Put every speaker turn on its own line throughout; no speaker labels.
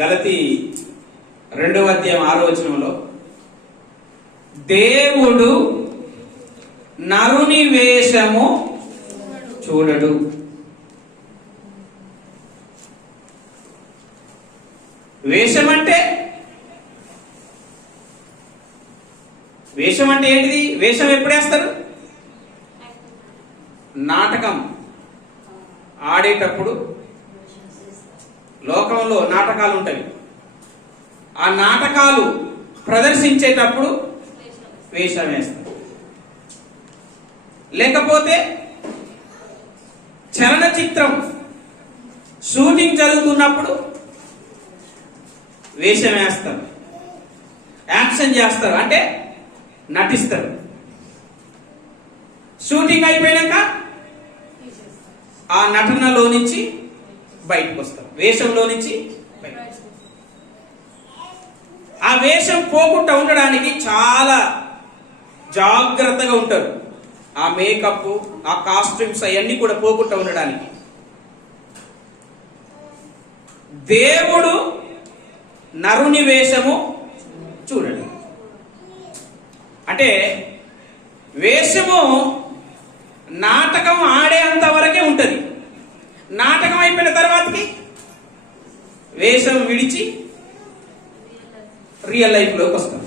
గలతి రెండవ అధ్యాయం ఆలోచనలో దేవుడు నరుని వేషము చూడడు. వేషం అంటే వేషం అంటే ఏంటిది? వేషం ఎప్పుడేస్తారు? నాటకం. ఆడేటప్పుడు లోకంలో నాటకాలు ఉంటాయి ఆ నాటకాలు ప్రదర్శించేటప్పుడు వేషం వేస్తారు లేకపోతే చలనచిత్రం షూటింగ్ జరుగుతున్నప్పుడు వేషం వేస్తారు యాక్షన్ చేస్తారు అంటే నటిస్తారు. షూటింగ్ అయిపోయాక ఆ నటనలో నుంచి బయటకు వస్తారు వేషంలో నుంచి వస్తారు. ఆ వేషం పోకుండా ఉండడానికి చాలా జాగ్రత్తగా ఉంటారు. ఆ మేకప్ ఆ కాస్ట్యూమ్స్ అవన్నీ కూడా పోకుండా ఉండడానికి. దేవుడు నరుని వేషము చూడండి. అంటే వేషము నాటకం ఆడేంత వరకే ఉంటుంది. నాటకం అయిపోయిన తర్వాతకి వేషం విడిచి రియల్ లైఫ్లోకి వస్తాం.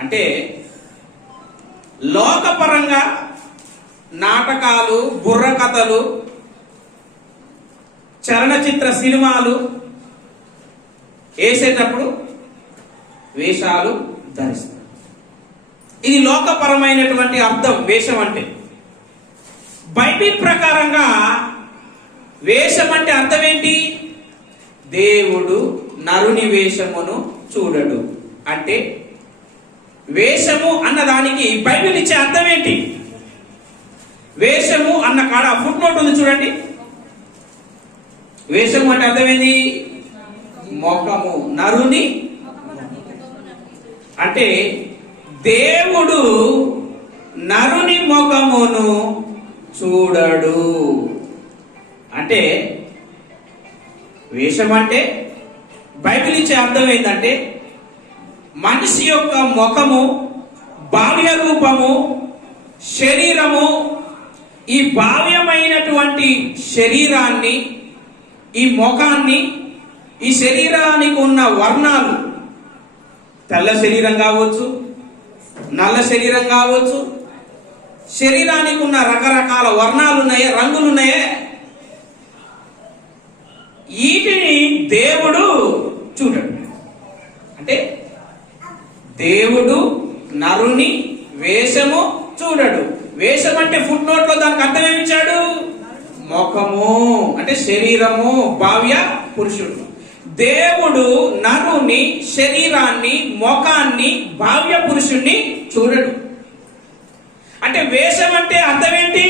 అంటే లోకపరంగా నాటకాలు బుర్రకథలు చలనచిత్ర సినిమాలు వేసేటప్పుడు వేషాలు ధరిస్తారు ఇది లోకపరమైనటువంటి అర్థం వేషం అంటే. బైబిల్ ప్రకారంగా వేషం అంటే అర్థం ఏంటి? దేవుడు నరుని వేషమును చూడడు. అంటే వేషము అన్న దానికి బైబిల్ ఇచ్చే అర్థం ఏంటి? వేషము అన్న కాడ ఫుట్ నోట్ ఉంది చూడండి. వేషము అంటే అర్థం మొఖము. నరుని అంటే దేవుడు నరుని ముఖమును చూడడు. అంటే వేషం అంటే బైబిల్ ఇచ్చే అర్థం ఏంటంటే మనిషి యొక్క ముఖము భావ్య రూపము శరీరము ఈ భావ్యమైనటువంటి శరీరాన్ని ఈ ముఖాన్ని ఈ శరీరానికి ఉన్న వర్ణాలు తెల్ల శరీరం కావచ్చు నల్ల శరీరం కావచ్చు శరీరానికి ఉన్న రకరకాల వర్ణాలు ఉన్నాయే రంగులు ఉన్నాయే వీటిని దేవుడు చూడడు. అంటే దేవుడు నరుని వేషము చూడడు. వేషం అంటే ఫుట్ నోట్లో దానికి అర్థం ఏమిచ్చాడు? ముఖము అంటే శరీరము భావ్య పురుషుడు. దేవుడు నరుని శరీరాన్ని ముఖాన్ని భావ్య పురుషుణ్ణి చూడడు. అంటే వేషం అంటే అర్థం ఏంటి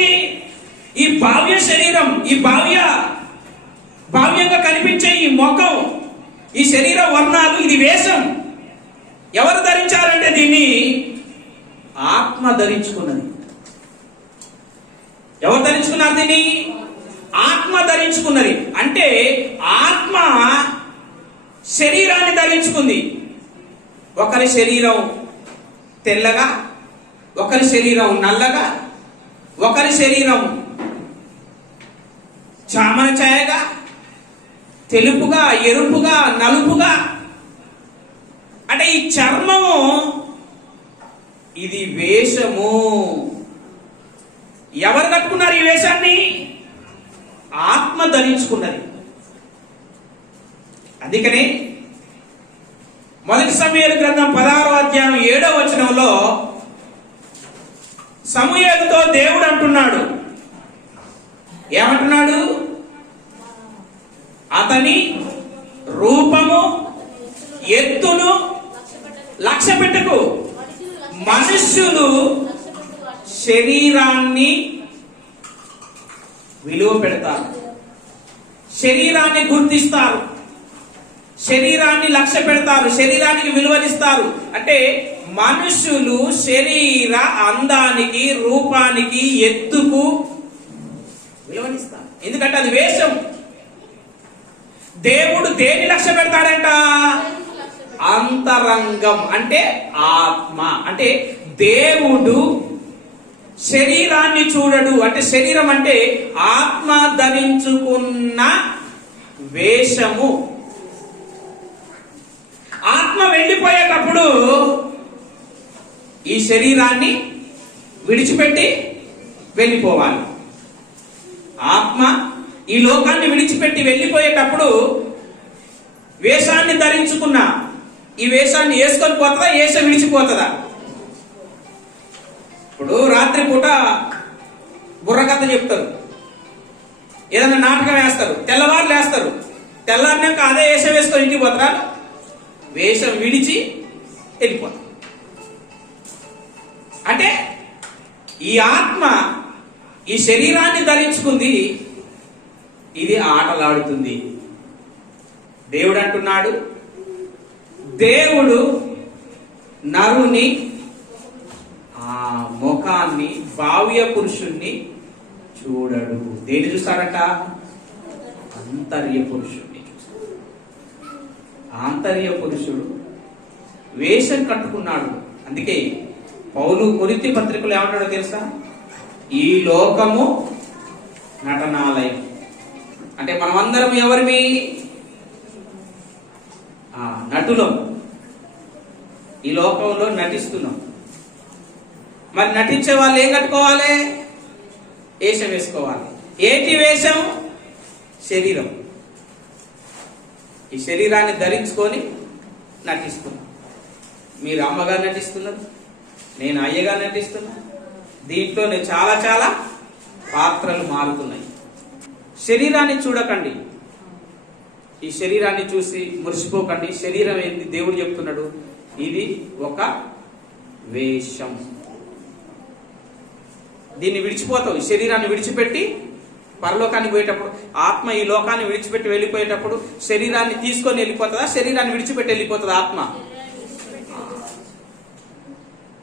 ఈ భావ్య శరీరం ఈ భావ్య భావ్యంగా కనిపించే ఈ ముఖం ఈ శరీర వర్ణాలు ఇది వేషం. ఎవరు ధరించారంటే దీన్ని? ఆత్మ ధరించుకున్నది. ఎవరు ధరించుకున్నారు దీన్ని? ఆత్మ ధరించుకున్నది. అంటే ఆత్మ శరీరాన్ని ధరించుకుంది. ఒకరి శరీరం తెల్లగా ఒకరి శరీరం నల్లగా ఒకరి శరీరం చామన ఛాయగా తెలుపుగా ఎరుపుగా నలుపుగా. అంటే ఈ చర్మము ఇది వేషము. ఎవరు కట్టుకున్నారు ఈ వేషాన్ని? ఆత్మ ధరించుకున్నది. అందుకనే మొదటి సమయాల గ్రంథం పదహారో అధ్యాయం ఏడో వచనంలో సమూయేలుతో దేవుడు అంటున్నాడు. ఏమంటున్నాడు? అతని రూపము ఎత్తును లక్ష్య పెట్టకు మనుష్యులు శరీరాన్ని విలువ పెడతారు. శరీరాన్ని గుర్తిస్తారు. శరీరాన్ని లక్ష్య పెడతారు శరీరానికి విలువనిస్తారు. అంటే మనుషులు శరీర అందానికి రూపానికి ఎత్తుకు విలువనిస్తారు. ఎందుకంటే అది వేషం. దేవుడు దేని లక్ష్య పెడతాడంట? అంతరంగం. అంటే ఆత్మ. అంటే దేవుడు శరీరాన్ని చూడడు. అంటే శరీరం అంటే ఆత్మ ధరించుకున్న వేషము. వెళ్ళిపోయేటప్పుడు ఈ శరీరాన్ని విడిచిపెట్టి వెళ్ళిపోవాలి. ఆత్మ ఈ లోకాన్ని విడిచిపెట్టి వెళ్ళిపోయేటప్పుడు వేషాన్ని ధరించుకున్న ఈ వేషాన్ని వేసుకొని పోతుందా వేష విడిచిపోతుందా? ఇప్పుడు రాత్రి పూట బుర్రకథ చెప్తారు. ఏదైనా నాటకం వేస్తారు తెల్లవారు వేస్తారు. తెల్లారినాక అదే వేషం వేసుకొని ఇంటికి పోతారా? వేషం విడిచి వెళ్ళిపోతాం. అంటే ఈ ఆత్మ ఈ శరీరాన్ని ధరించుకుంది ఇది ఆటలాడుతుంది. దేవుడు అంటున్నాడు దేవుడు నరుని ఆ ముఖాన్ని భావ్య పురుషుణ్ణి చూడడు. దేని చూస్తాడట అంతర్య పురుషుడు. ఆంతర్య పురుషుడు వేషం కట్టుకున్నాడు. అందుకే పౌలు కొరితి పత్రికలు ఏమంటాడో తెలుసా? ఈ లోకము నటనాలయం. అంటే మనమందరం ఎవరిమి? నటులం. ఈ లోకంలో నటిస్తున్నాం. మరి నటించే వాళ్ళు ఏం కట్టుకోవాలి? వేషం వేసుకోవాలి. ఏంటి వేషం? శరీరం. ఈ శరీరాన్ని ధరించుకొని నటిస్తున్నాం. మీరు అమ్మగా నటిస్తున్నారు నేను అయ్యగా నటిస్తున్నా. దీంట్లో చాలా చాలా పాత్రలు మారుతున్నాయి. శరీరాన్ని చూడకండి. ఈ శరీరాన్ని చూసి మురిసిపోకండి. శరీరం ఏంది? దేవుడు చెప్తున్నాడు. ఇది ఒక వేషం. దీన్ని విడిచిపోతావు. ఈ శరీరాన్ని విడిచిపెట్టి పరలోకానికి పోయేటప్పుడు ఆత్మ ఈ లోకాన్ని విడిచిపెట్టి వెళ్ళిపోయేటప్పుడు శరీరాన్ని తీసుకొని వెళ్ళిపోతుందా? శరీరాన్ని విడిచిపెట్టి వెళ్ళిపోతుందా ఆత్మ?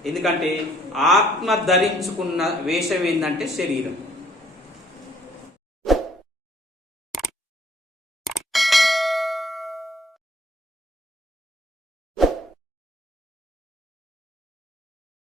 ఎందుకంటే ఆత్మ ధరించుకున్న వేషం ఏంటంటే శరీరం.